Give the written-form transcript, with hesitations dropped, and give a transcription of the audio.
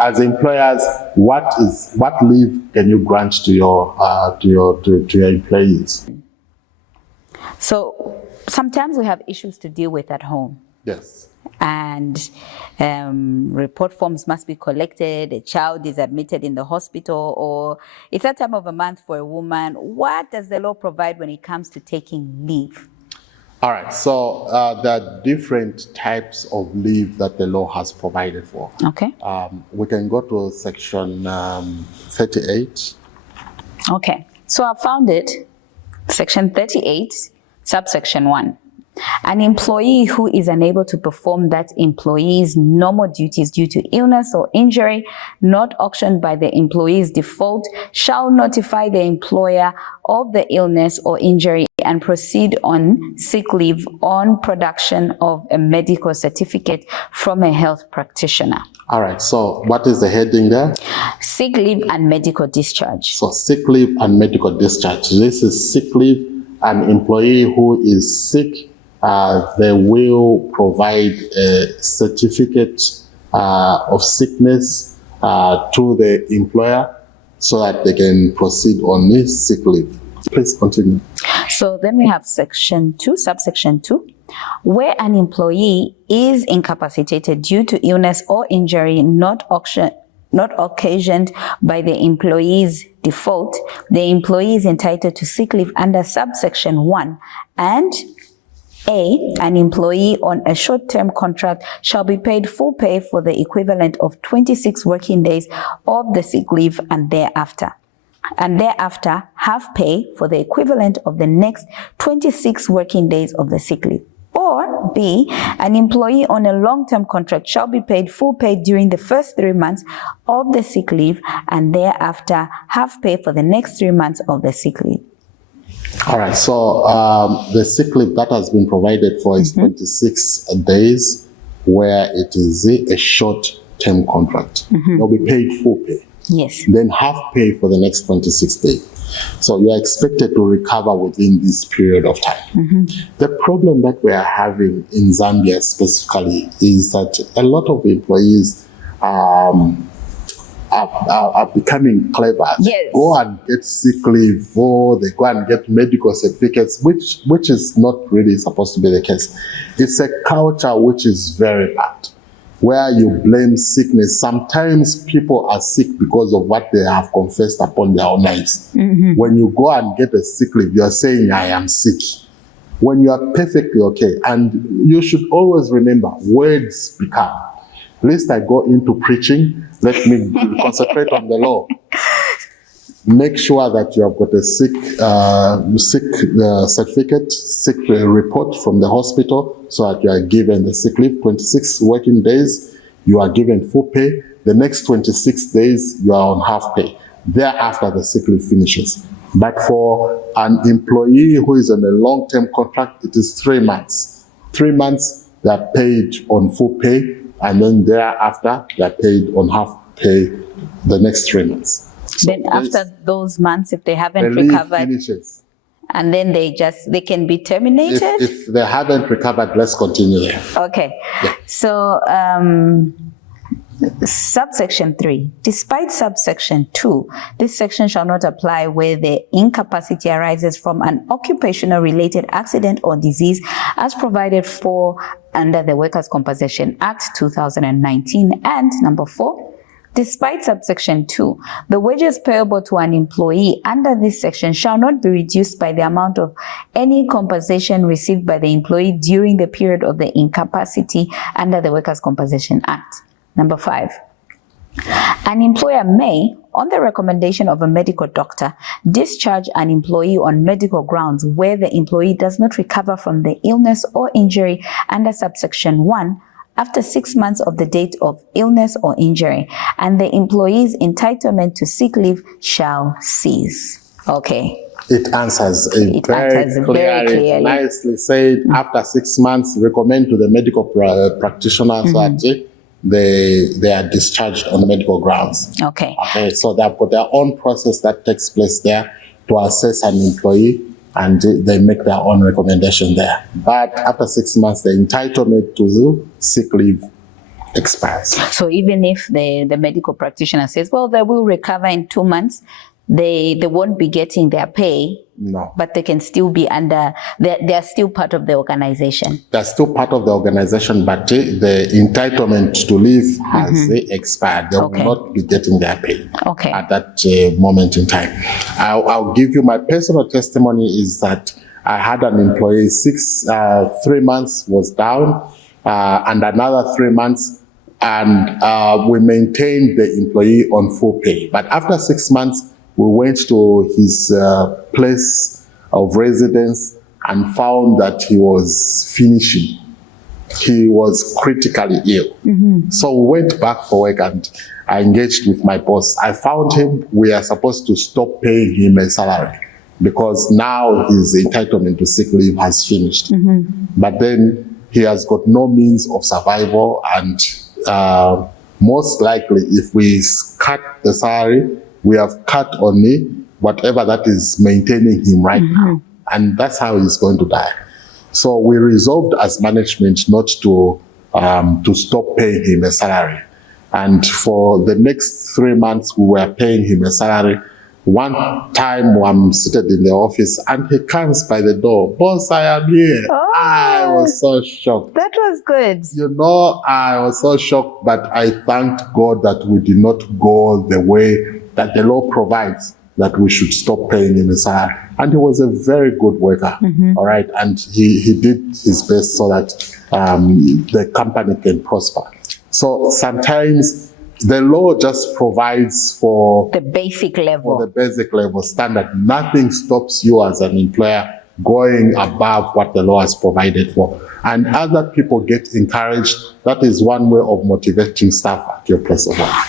as employers, what leave can you grant to your employees? So sometimes we have issues to deal with at home. Yes. And report forms must be collected, a child is admitted in the hospital, or it's that time of a month for a woman. What does the law provide when it comes to taking leave? All right, so there are different types of leave that the law has provided for. Okay. We can go to section 38. Okay, so I found it, section 38, subsection 1. An employee who is unable to perform that employee's normal duties due to illness or injury not auctioned by the employee's default shall notify the employer of the illness or injury and proceed on sick leave on production of a medical certificate from a health practitioner. All right, so what is the heading there? Sick leave and medical discharge. So sick leave and medical discharge. This is sick leave. An employee who is sick, they will provide a certificate of sickness to the employer so that they can proceed on this sick leave. Please continue. So then we have section 2, subsection 2, where an employee is incapacitated due to illness or injury not occasioned by the employee's default, the employee is entitled to sick leave under subsection 1, and A, an employee on a short-term contract shall be paid full pay for the equivalent of 26 working days of the sick leave and thereafter half pay for the equivalent of the next 26 working days of the sick leave. Or B, an employee on a long-term contract shall be paid full pay during the first 3 months of the sick leave and thereafter half pay for the next 3 months of the sick leave. All right, so the sick leave that has been provided for is 26 days, where it is a short-term contract. They'll be paid full pay. Yes. Then half pay for the next 26 days. So you are expected to recover within this period of time. The problem that we are having in Zambia specifically is that a lot of employees are becoming clever. Yes. They go and get sick leave, or they go and get medical certificates, which is not really supposed to be the case. It's a culture which is very bad, where you blame sickness. Sometimes people are sick because of what they have confessed upon their own lives. When you go and get a sick leave, you are saying, I am sick, when you are perfectly okay. And you should always remember, words become. Lest I go into preaching, let me concentrate on the law. Make sure that you have got a sick certificate, sick report from the hospital, so that you are given the sick leave. 26 working days, you are given full pay. The next 26 days, you are on half pay. Thereafter, the sick leave finishes. But for an employee who is on a long-term contract, it is 3 months. 3 months, they are paid on full pay, and then thereafter, they are paid on half pay the next 3 months. So then after those months, if they haven't the leave recovered, finishes. and then they can be terminated? If they haven't recovered, let's continue there. Okay. Yeah. So subsection 3, despite subsection 2, this section shall not apply where the incapacity arises from an occupational related accident or disease as provided for under the Workers' Compensation Act 2019. And number 4, despite subsection 2, the wages payable to an employee under this section shall not be reduced by the amount of any compensation received by the employee during the period of the incapacity under the Workers' Compensation Act. Number 5, an employer may, on the recommendation of a medical doctor, discharge an employee on medical grounds where the employee does not recover from the illness or injury under subsection 1 after 6 months of the date of illness or injury, and the employee's entitlement to sick leave shall cease. Okay. It answers very clearly. Nicely said. After 6 months, recommend to the medical practitioner so that they are discharged on medical grounds. Okay. Okay, so they've got their own process that takes place there to assess an employee, and they make their own recommendation there. But after 6 months, the entitlement to sick leave expires. So even if the medical practitioner says, well, they will recover in 2 months, they won't be getting their pay. No. But they can still be under, they're still part of the organization. They're still part of the organization, but the entitlement to leave has expired. They will not be getting their pay at that moment in time. I'll give you my personal testimony is that I had an employee, 3 months was down, and another 3 months, and we maintained the employee on full pay. But after 6 months, we went to his place of residence and found that he was finishing. He was critically ill. So we went back for work and I engaged with my boss. I found him, we are supposed to stop paying him a salary because now his entitlement to sick leave has finished. But then he has got no means of survival, and most likely if we cut the salary, we have cut only whatever that is maintaining him right now. And that's how he's going to die. So we resolved as management not to stop paying him a salary. And for the next 3 months, we were paying him a salary. One time I'm seated in the office and he comes by the door, boss, I am here. Oh, I was so shocked. That was good. You know, I was so shocked, but I thanked God that we did not go the way that the law provides that we should stop paying him a salary. And he was a very good worker, all right? And he did his best so that the company can prosper. So sometimes the law just provides for the basic level. For the basic level standard. Nothing stops you as an employer going above what the law has provided for. And other people get encouraged. That is one way of motivating staff at your place of work.